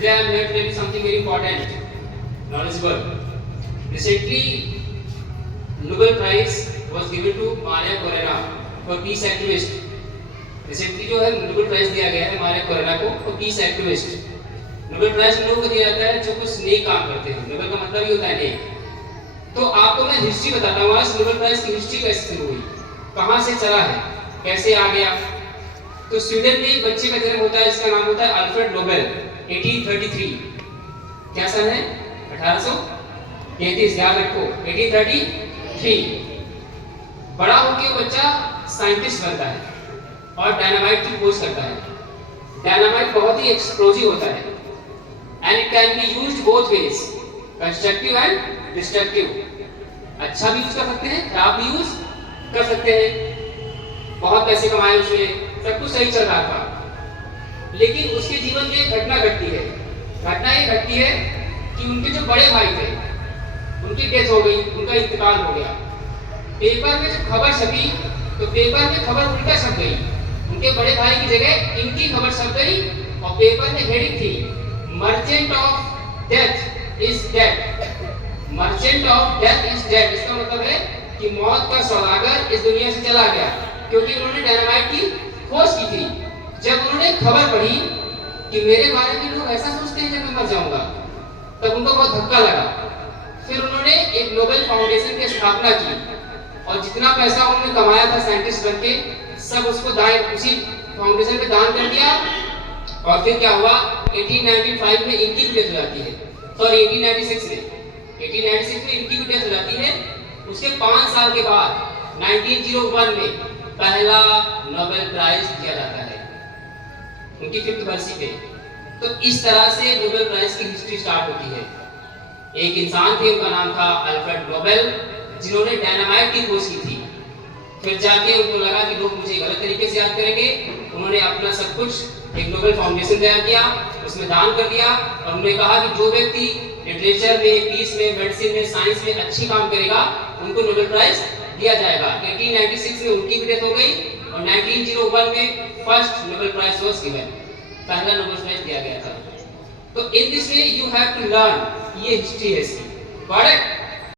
Today I am here to tell you something very important, knowledgeable. Recently, Nobel Prize was given to Maria Correa for peace activist. Recently जो है Nobel prize दिया गया है मारिया कोरेरा को for peace activist. Nobel prize लोगों को दिया जाता है जो कुछ नेक काम करते हैं. नोबेल का मतलब ही होता है नेक. तो आपको मैं हिस्ट्री बताता हूँ आज नोबेल प्राइज की हिस्ट्री कैसे शुरू हुई, कहाँ से चला है, कैसे आ गया. तो स्वीडन में एक बच्चे का जन्म होता है जिसका नाम होता है अल्फ्रेड नोबेल. 1833 क्या सन है 1833 याद रखो 1833. बड़ा होकर बच्चा साइंटिस्ट बनता है और डायनामाइट की खोज करता है. डायनामाइट बहुत ही एक्सप्लोजिव होता है and it can be used both ways, constructive and destructive. अच्छा भी यूज कर सकते हैं, खराब भी यूज कर सकते हैं. बहुत पैसे कमाए उसने, सब कुछ सही चल रहा था. लेकिन उसके जीवन में एक घटना घटती है. घटना ये घटती है कि उनके जो बड़े भाई थे उनकी डेथ हो गई, उनका इंतकाल हो गया. पेपर में जब खबर छपी तो पेपर में खबर उल्टा छप गई. उनके बड़े भाई की जगह इनकी खबर छप गई और पेपर में हेडिंग थी merchant of death is dead. Merchant of death is dead इसका मतलब है कि मौत का सौदागर इस दुनिया से चला गया, क्योंकि उन्होंने डायनामाइट की खोज की थी. जब उन्होंने खबर पढ़ी कि मेरे बारे में लोग ऐसा सोचते हैं जब मैं मर जाऊंगा, तब उनको बहुत धक्का लगा. फिर उन्होंने एक नोबेल फाउंडेशन की स्थापना की और जितना पैसा उन्होंने कमाया था साइंटिस्ट बनके सब उसको दान उसी फाउंडेशन में दान कर दिया. और फिर क्या हुआ 1895 में इनकी भी डेथ हो जाती है. सॉरी 1896 में इनकी भी डेथ हो जाती है. उसके 5 साल के बाद 1901 में पहला नोबेल प्राइज दिया जाता है उनकी 5th बरसी पे. तो इस तरह से नोबेल प्राइज की हिस्ट्री स्टार्ट होती है. एक इंसान थे उनका नाम था अल्फ्रेड नोबेल, जिन्होंने डायनामाइट की खोज की थी. फिर जाके उनको लगा कि लोग मुझे गलत तरीके से याद करेंगे. उन्होंने अपना सब कुछ एक नोबेल फाउंडेशन तैयार किया, उसमें दान कर दिया और उन्होंने कहा कि जो व्यक्ति लिटरेचर में, पीस में, मेडिसिन में, साइंस में अच्छी काम करेगा उनको नोबेल प्राइज दिया जाएगा. 1896 में उनकी भी डेथ हो गई और 1901 में first Nobel prize was given, पहला नोबेल प्राइज दिया गया था. तो in this way you have to learn, ये हिस्ट्री है इसकी. Got it?